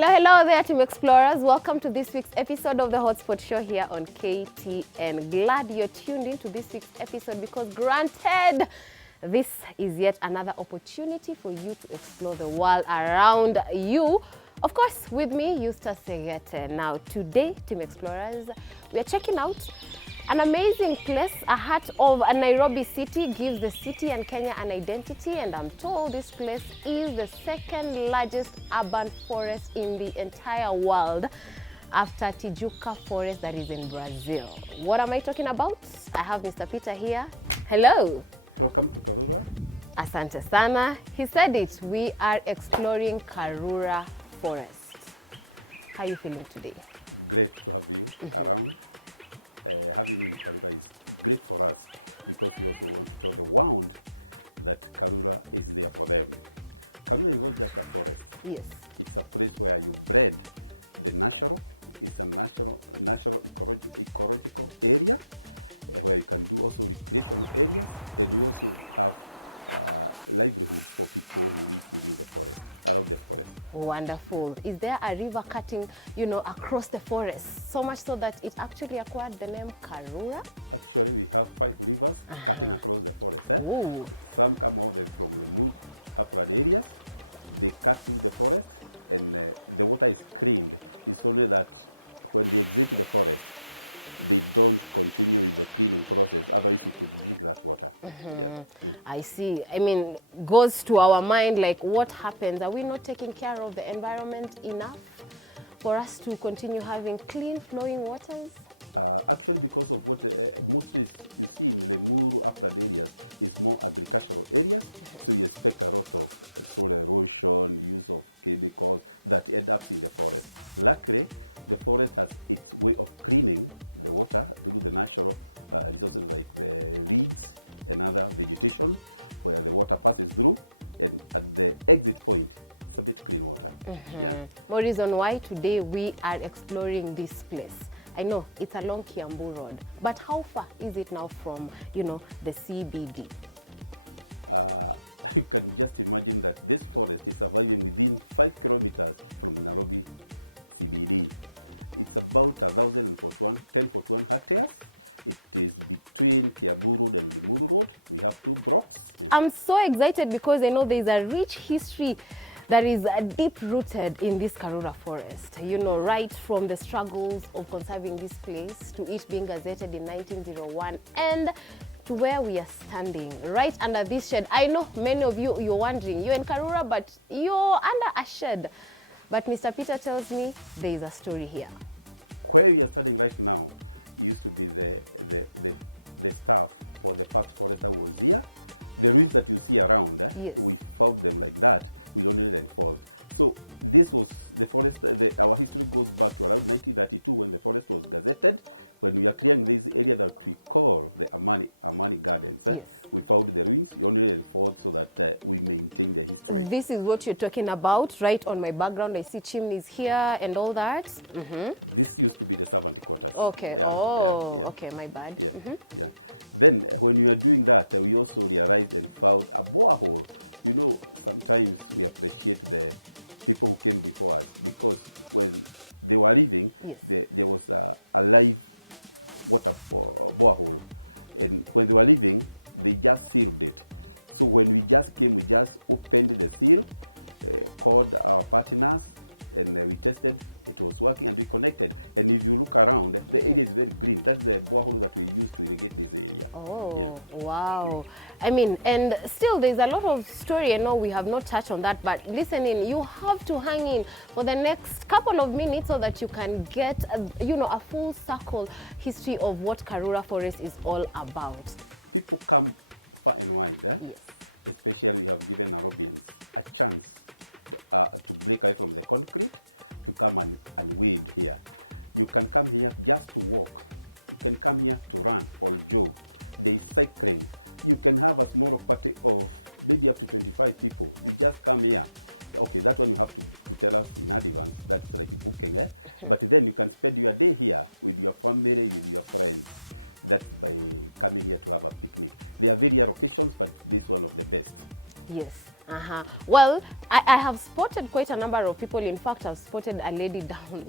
Hello there, Team Explorers. Welcome to this week's episode of the Hotspot Show here on KTN. Glad you're tuned in to this week's episode because granted, this is yet another opportunity for you to explore the world around you. Of course, with me, Eustace Segete. Now, today, Team Explorers, we are checking out an amazing place. A heart of Nairobi city gives the city and Kenya an identity, and I'm told this place is the second largest urban forest in the entire world after Tijuca Forest that is in Brazil. What am I talking about? I have Mr. Peter here. Hello. Welcome to Karura. Asante sana. He said it. We are exploring Karura Forest. How are you feeling today? Great to have you around. Having you Karura is great for us because we're overwhelmed that Karura is there forever. Karura is not just a forest. Yes. It's a place where you bred the natural. It's a natural ecological area where you can do also different areas. Then you also have livelihoods for people who live in the forest, around the forest. Wonderful. Is there a river cutting, across the forest? So much so that it actually acquired the name Karura? Actually, we have 5 rivers running across the forest. Ooh. Some come over from the wood after an area, they cut in the forest, and the water is clean. It's only that when they drink the forest, they don't continue in the cleaning process, otherwise you could drink that water. I see. I mean, goes to our mind like what happens? Are we not taking care of the environment enough for us to continue having clean flowing waters? Actually, because of water, mostly you see the wood after area is more agricultural area, so you expect a lot of soil erosion, use of chemicals that end up in the forest. Luckily, the forest has its way of cleaning the water through the natural resources like reeds and other vegetation. So the water passes through, and at the exit point, so it's clean water. More reason why today we are exploring this place. I know it's along Kiambu Road, but how far is it now from, the CBD? You can just imagine that this forest is abandoned within 5 kilometers from the Nairobi CBD. It's about 1041 hectares. It is between Kiambu Road and Kiambu Road. We have 2 blocks. I'm so excited because I know there's a rich history that is deep-rooted in this Karura forest. Right from the struggles of conserving this place to it being gazetted in 1901 and to where we are standing, right under this shed. I know many of you, you're wondering, you're in Karura, but you're under a shed. But Mr. Peter tells me there is a story here. Where we are standing right now used to be the staff or the past forest that was here. The reeds that you see around, Yes. we found them like that. We only like forest. So this was the forest. Our history goes back to around 1932 when the forest was gazetted. When we were here in this area that we call the Amani Gardens. Yes. We found the reeds, we only enforced so that we maintain the history. This is what you're talking about, right on my background. I see chimneys here and all that. This used to be the Saban corner. Okay. Oh, okay, my bad. Then, when we were doing that, we also realized about a borehole. Sometimes we appreciate the people who came before us because when they were living, Yes. there was a live water borehole. And when they were living, they just sealed it. So when we just came, we just opened the seal, called our partners, and we tested. It was working and we connected. And if you look around, the area is very clean. That's the borehole that we use to irrigate this area. Oh, wow. I mean, and still there's a lot of story. I know we have not touched on that, but listen in, you have to hang in for the next couple of minutes so that you can get, a full circle history of what Karura Forest is all about. People come far and wide, right? Yes. Especially you have given Nairobians a chance to break out from the concrete, to come and wait here. You can come here just to walk. You can come here to run or jog. There is cycling. You can have a small party of maybe up to 25 people. You just come here. Okay, that time you have to tell us in advance that okay, left. But then you can spend your day here with your family, with your friends. That's coming here to have a picnic. There are many occasions, but this is one of the best. Yes. Well, I have spotted quite a number of people. In fact, I've spotted a lady down,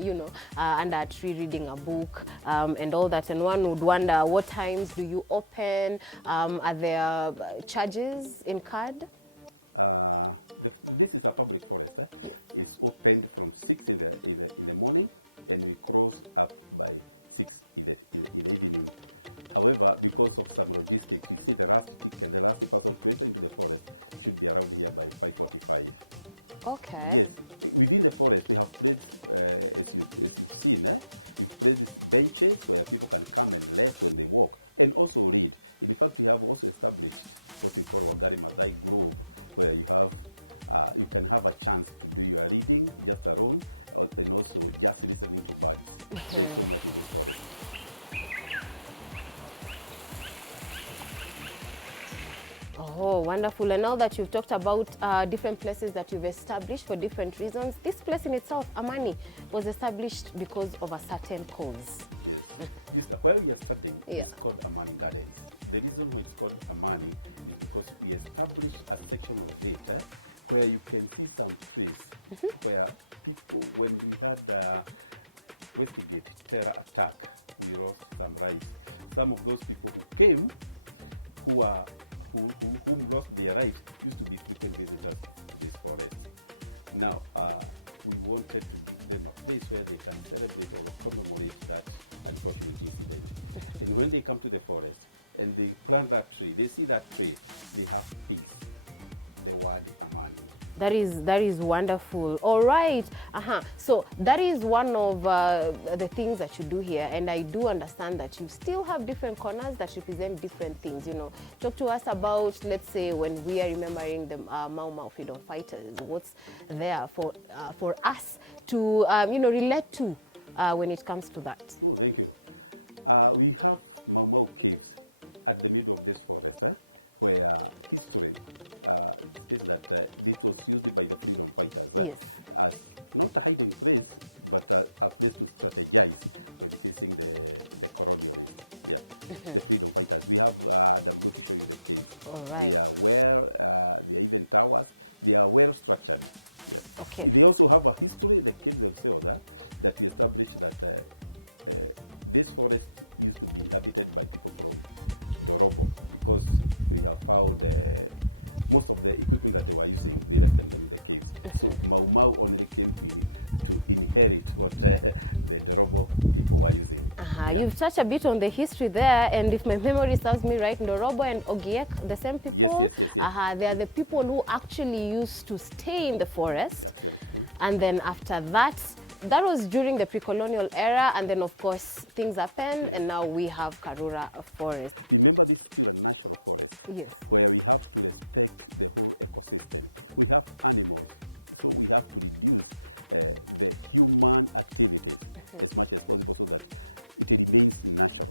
under a tree reading a book and all that. And one would wonder, what times do you open? Are there charges in card? This is a public forest. Yes. It's opened from 6 in the morning, and we closed up by 6 in the evening. However, because of some logistics, you see the last person going into the forest should be around here by 5:45. Okay. Yes. Within the forest, we have places benches where people can come and rest when they walk, and also read. In fact, we have also established what we call Wandari Masai Grove, where you can have a chance to do your reading just alone, and also just listening to facts. Oh, wonderful. And now that you've talked about different places that you've established for different reasons, this place in itself, Amani, was established because of a certain cause. Where we are starting, Yeah. it's called Amani Gardens. The reason why it's called Amani is because we established a section of it where you can see some place where people, when we had Westgate terror attack, we lost some lives. Some of those people who came, who lost their lives, used to be frequent visitors to this forest. Now, we wanted to give them a place where they can celebrate or commemorate that unfortunate incident. And when they come to the forest and they plant that tree, they see that tree, they have peace. The word Amani. That is wonderful. All right. So that is one of the things that you do here, and I do understand that you still have different corners that represent different things. Talk to us about, let's say, when we are remembering the Mau Mau freedom fighters. What's there for us to relate to when it comes to that? Oh, thank you. We have Mau Mau caves at the middle of this forest, where history is that it was used by the freedom fighters. Yes. As not a hiding place, but a place to strategize facing the colonial. The freedom fighters. We have the beautiful caves. All right. They are well, they are even towers. They are well structured. Okay. They also have a history. The cave will say that we established that this forest used to be inhabited by people from Morocco, because we have found most of the equipment that they were using they left them in the caves. So Mau Mau only came to inherit what the Morocco people were using. You've touched a bit on the history there, and if my memory serves me right, Ndorobo and Ogiek, the same people, yes. They are the people who actually used to stay in the forest, and then after that was during the pre-colonial era, and then of course things happened, and now we have Karura forest. Remember, this is still a national forest. Yes. Where we have to respect the whole ecosystem. We have animals, so we have to use the human activities as much as possible so that it remains natural.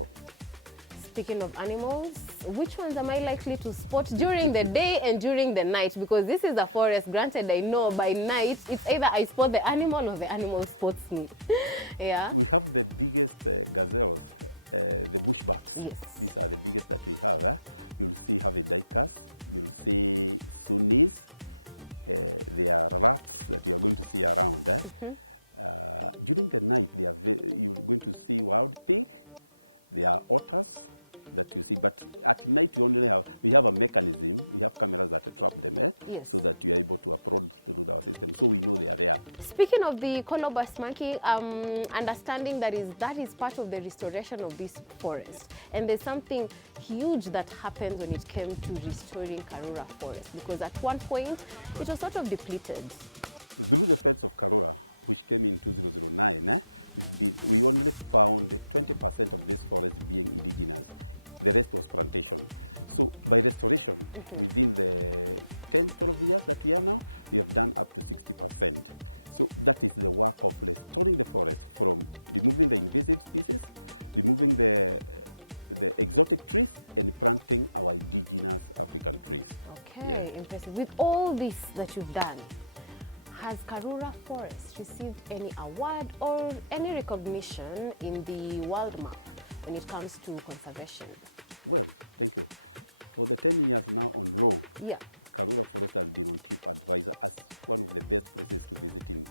Speaking of animals, which ones am I likely to spot during the day and during the night? Because this is a forest. Granted, I know by night, it's either I spot the animal or the animal spots me. Yeah? We have the biggest gazelle, the bushcat. Yes. These are the biggest that we have. We still have the jackal. We see sunnis. They are rats that we are going to see around. During the night, you're going to see wild pigs. They are otters that you see, but at night we have a mechanism, we have cameras that look at the night. Yes. That we are able to approach so we know they are there. Speaking of the colobus monkey, understanding that is part of the restoration of this forest, and there's something huge that happened when it came to restoring Karura forest, because at one point it was sort of depleted. During the fence of Karura, which came in 2009, we only found 20% of this forest being indigenous. The rest was plantation. So by restoration, in the 10 years that we are now, we have done up to 60%. So that is the work of restoring the forest from removing the invasive species, removing the exotic trees, and planting our indigenous African trees. Okay, impressive. With all this that you've done, has Karura Forest received any award or any recognition in the world map when it comes to conservation? Well, thank you. For the 10 years now in row, Yeah. Karura Forest has been greatest species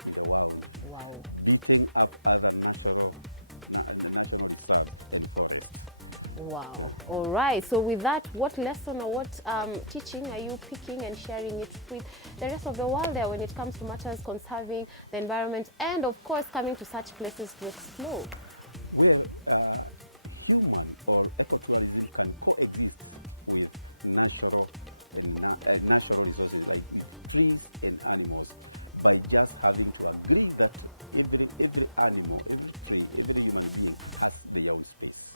in the world. Wow. Beating up other national reserves and forests. Wow. All right. So with that, what lesson or what teaching are you picking and sharing it with the rest of the world there when it comes to matters conserving the environment and, of course, coming to such places to explore? Where human or ecotourism can coexist with natural resources like trees and animals by just having to agree that every animal, every tree, every human being has their own space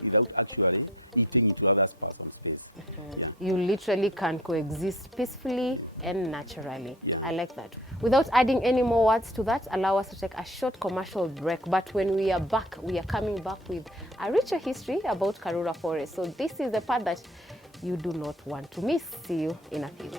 without actually eating into other person's space. Yeah. You literally can coexist peacefully and naturally. Yeah. I like that. Without adding any more words to that, allow us to take a short commercial break. But when we are back, we are coming back with a richer history about Karura Forest. So this is the part that you do not want to miss. See you in a few.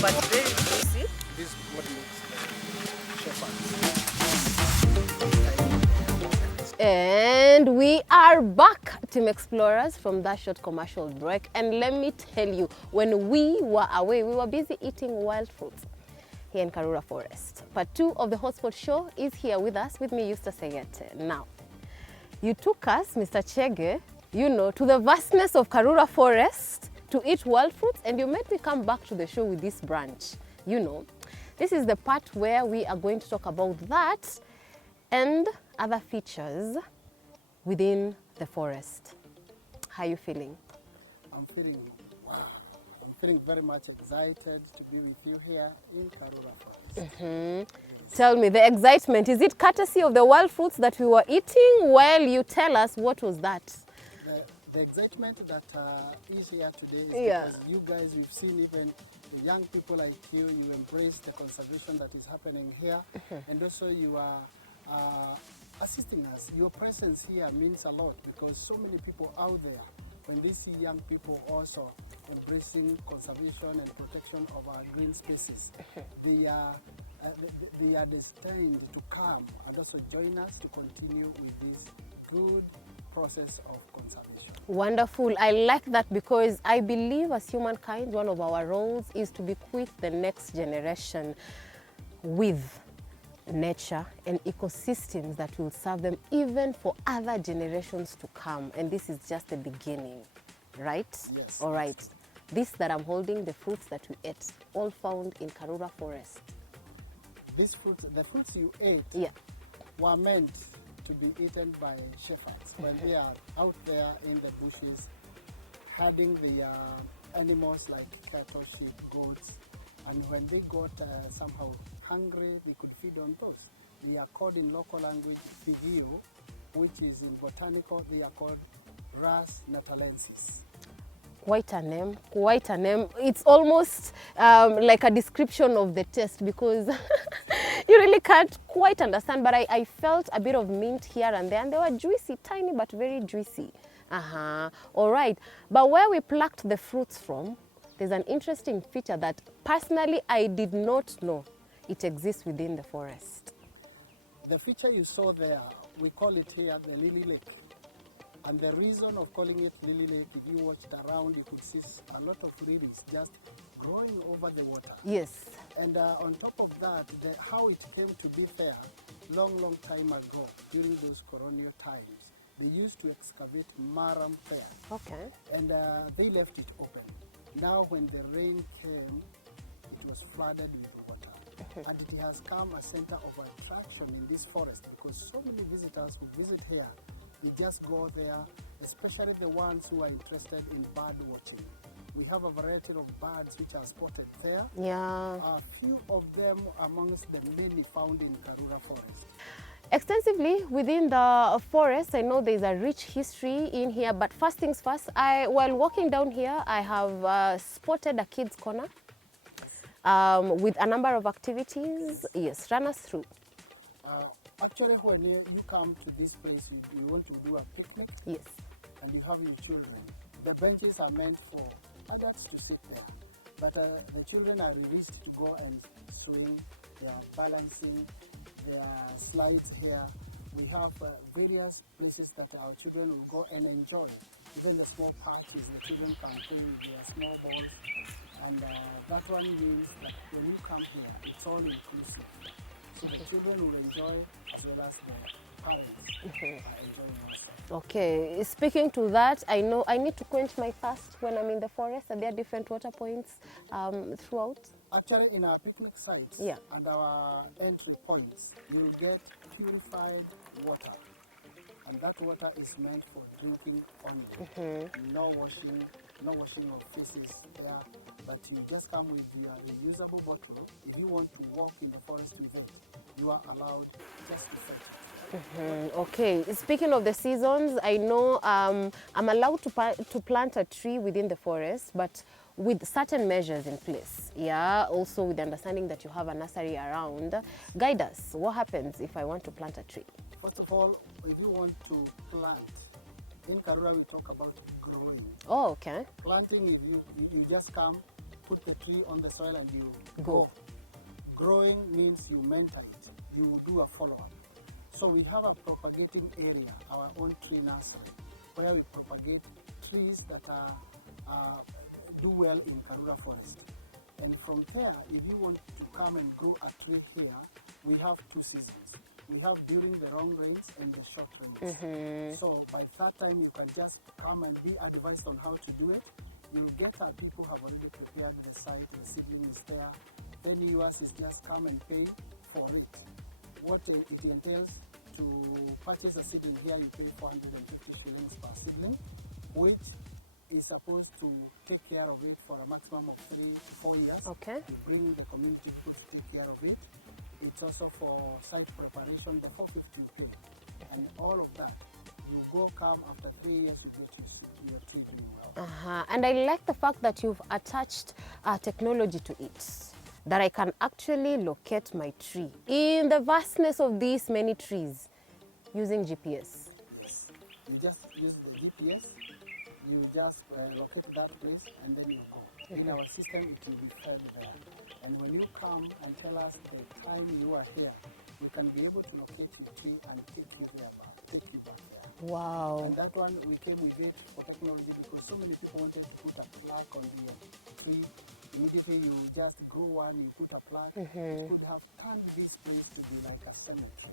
But very juicy. This is what makes shepherds. And we are back, Team Explorers, from that short commercial break. And let me tell you, when we were away, we were busy eating wild fruits here in Karura Forest. Part 2 of the Hotspot Show is here with us, with me, Eustace Segete. Now, you took us, Mr. Chege, to the vastness of Karura Forest to eat wild fruits, and you made me come back to the show with this branch. This is the part where we are going to talk about that and other features within the forest. How are you feeling? I'm feeling very much excited to be with you here in Karura Forest. Tell me, the excitement, is it courtesy of the wild fruits that we were eating? Well, you tell us, what was that? The excitement that is here today is Yeah. because you guys, we've seen even the young people like you embrace the conservation that is happening here, and also you are assisting us. Your presence here means a lot because so many people out there, when they see young people also embracing conservation and protection of our green spaces, they are destined to come and also join us to continue with this good process of conservation. Wonderful. I like that because I believe as humankind, one of our roles is to bequeath the next generation with nature and ecosystems that will serve them even for other generations to come. And this is just the beginning, right? Yes. All right. This that I'm holding, the fruits that we ate, all found in Karura Forest. These fruits, the fruits you ate, Yeah. were meant to be eaten by shepherds when they are out there in the bushes, herding the animals like cattle, sheep, goats, and when they got somehow hungry, they could feed on those. They are called in local language figio, which is in botanical, they are called Ras natalensis. Quite a name, quite a name. It's almost like a description of the taste because you really can't quite understand, but I felt a bit of mint here and there, and they were juicy, tiny but very juicy. All right, but where we plucked the fruits from, there's an interesting feature that personally I did not know it exists within the forest. The feature you saw there, we call it here the Lily Lake. And the reason of calling it Lily Lake, if you watched around, you could see a lot of lilies just growing over the water. Yes. And on top of that, how it came to be there, long time ago, during those colonial times, they used to excavate maram there. Okay. And they left it open. Now when the rain came, it was flooded with water. And it has come a center of attraction in this forest because so many visitors who visit here, they just go there, especially the ones who are interested in bird watching. We have a variety of birds which are spotted there. Yeah. A few of them amongst the many found in Karura forest. Extensively within the forest, I know there's a rich history in here, but first things first, while walking down here, I have spotted a kids' corner with a number of activities. Yes, run us through. Actually, when you come to this place, you want to do a picnic. Yes. And you have your children. The benches are meant for adults to sit there, but the children are released to go and swing. They are balancing. There are slides here. We have various places that our children will go and enjoy. Even the small parties, the children can play with their small balls. And that one means that when you come here, it's all inclusive. So the children will enjoy as well as the parents are enjoying also. Okay, speaking to that, I know I need to quench my thirst when I'm in the forest. Are there different water points throughout? Actually, in our picnic sites and our entry points, you'll get purified water. And that water is meant for drinking only. No washing of faces there, but you just come with your reusable bottle. If you want to walk in the forest with it, you are allowed just to fetch it. Okay, speaking of the seasons, I know I'm allowed to plant a tree within the forest, but with certain measures in place. Yeah, also with the understanding that you have a nursery around. Guide us, what happens if I want to plant a tree? First of all, if you want to plant, in Karura we talk about growing. Oh, okay. Planting, if you just come, put the tree on the soil and you Go. Growing means you mentor it. You do a follow-up. So we have a propagating area, our own tree nursery, where we propagate trees that do well in Karura forest. And from there, if you want to come and grow a tree here, we have two seasons. We have during the long rains and the short rains. So by that time, you can just come and be advised on how to do it. You'll get our people have already prepared the site, the seedling is there. Then yours is just come and pay for it. What it entails to purchase a seedling here, you pay 450 shillings per seedling, which is supposed to take care of it for a maximum of 3-4 years. Okay. You bring the community people to take care of it. It's also for site preparation, the 450 you pay. And all of that, you come after 3 years, you get your tree doing well. And I like the fact that you've attached technology to it, that I can actually locate my tree in the vastness of these many trees using GPS. Yes. You just use the GPS, you just locate that place and then you go. In our system, it will be fed there. And when you come and tell us the time you are here, we can be able to locate your tree and take you back there. Wow. And that one, we came with it for technology because so many people wanted to put a plug on the tree. Immediately you just grow one, you put a plug. It could have turned this place to be like a cemetery.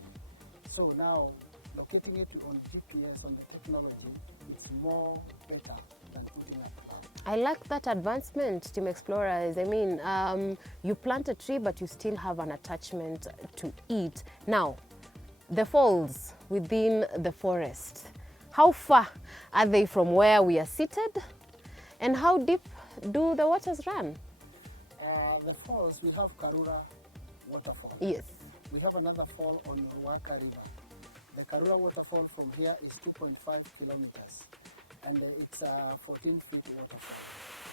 So now, locating it on GPS, on the technology, it's more better than putting a plug. I like that advancement, Team Explorers. I mean, you plant a tree, but you still have an attachment to it. Now, the falls within the forest, how far are they from where we are seated? And how deep do the waters run? The falls, we have Karura waterfall. Yes. We have another fall on Ruaka River. The Karura waterfall from here is 2.5 kilometers. And it's a 14-feet waterfall.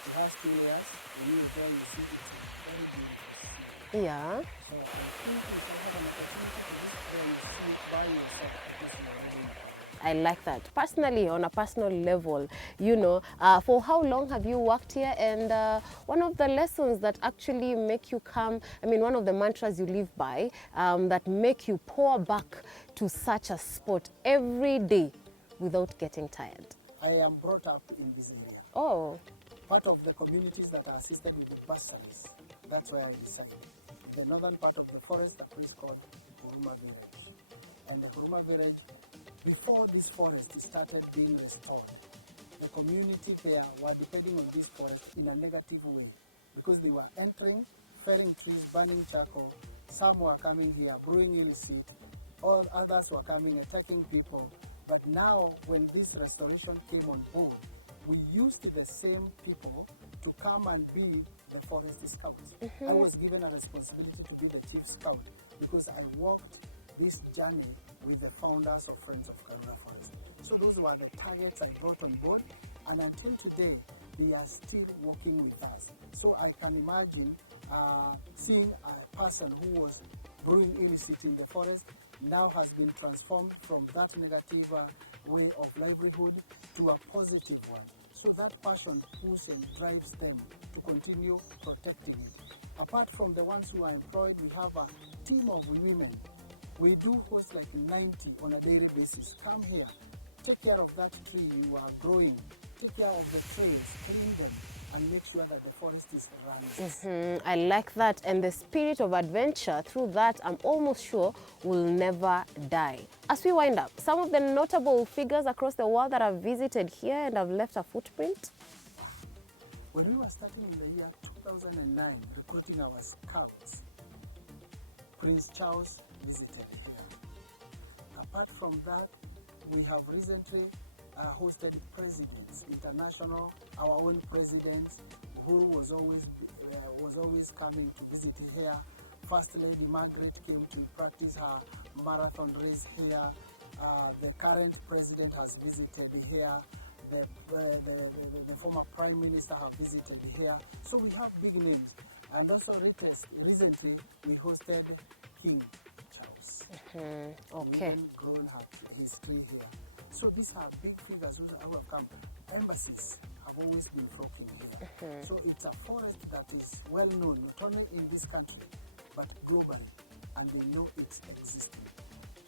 It has 2 layers. When you there, you see it's very beautiful. Yeah. So I think if you have an opportunity to visit there, you see it by yourself. This is already. I like that. Personally, on a personal level, you know, for how long have you worked here? And one of the lessons that actually make you come, I mean, one of the mantras you live by that make you pour back to such a spot every day without getting tired. I am brought up in this area. Oh. Part of the communities that are assisted with the bursaries, that's where I reside. The northern part of the forest, a place called Huruma Village. And the Huruma Village, before this forest started being restored, the community there were depending on this forest in a negative way because they were entering, felling trees, burning charcoal. Some were coming here, brewing illicit. All others were coming, attacking people. But now, when this restoration came on board, we used the same people to come and be the forest scouts. I was given a responsibility to be the chief scout because I walked this journey with the founders of Friends of Karura Forest. So those were the targets I brought on board, and until today, they are still working with us. So I can imagine seeing a person who was brewing illicit in the forest now has been transformed from that negative way of livelihood to a positive one. So that passion pushes and drives them to continue protecting it. Apart from the ones who are employed, we have a team of women. We do host like 90 on a daily basis. Come here, take care of that tree you are growing, take care of the trails, clean them, and make sure that the forest is run. I like that, and the spirit of adventure through that, I'm almost sure, will never die. As we wind up, some of the notable figures across the world that have visited here and have left a footprint. When we were starting in the year 2009, recruiting our scouts, Prince Charles visited here. Apart from that, we have recently hosted presidents, international, our own presidents. Uhuru was always coming to visit here. First Lady Margaret came to practice her marathon race here. The current president has visited here. The former prime minister have visited here. So we have big names. And also recently we hosted King Charles. Okay. We've grown her history here. So these are big figures who have come. Embassies have always been flocking here. So it's a forest that is well known, not only in this country, but globally, and they know it's existing.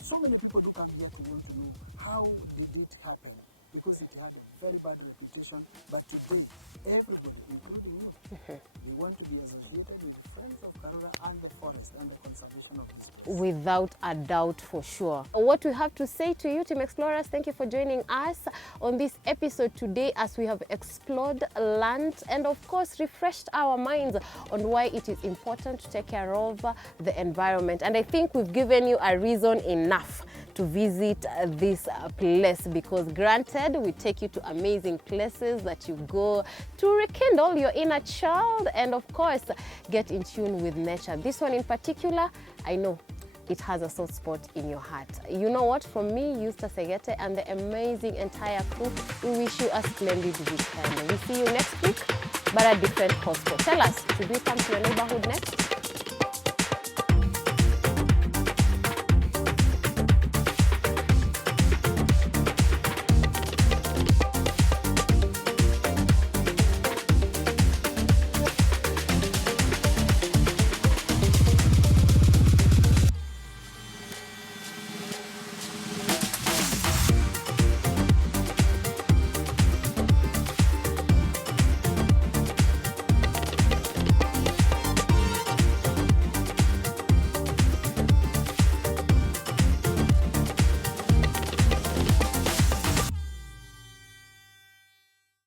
So many people do come here to want to know how did it happen, because it had a very bad reputation, but today, everybody, including you, they want to be associated with Friends of Karura and the forest and the conservation of this place. Without a doubt, for sure. What we have to say to you, Team Explorers, thank you for joining us on this episode today as we have explored, learned, and of course refreshed our minds on why it is important to take care of the environment. And I think we've given you a reason enough to visit this place, because granted, we take you to amazing places that you go to rekindle your inner child and of course get in tune with nature. This one in particular, I know it has a soft spot in your heart. You know what? From me, Eustace Segete, and the amazing entire crew, we wish you a splendid weekend. We see you next week, but a different hotspot. Tell us, should we come to your neighborhood next?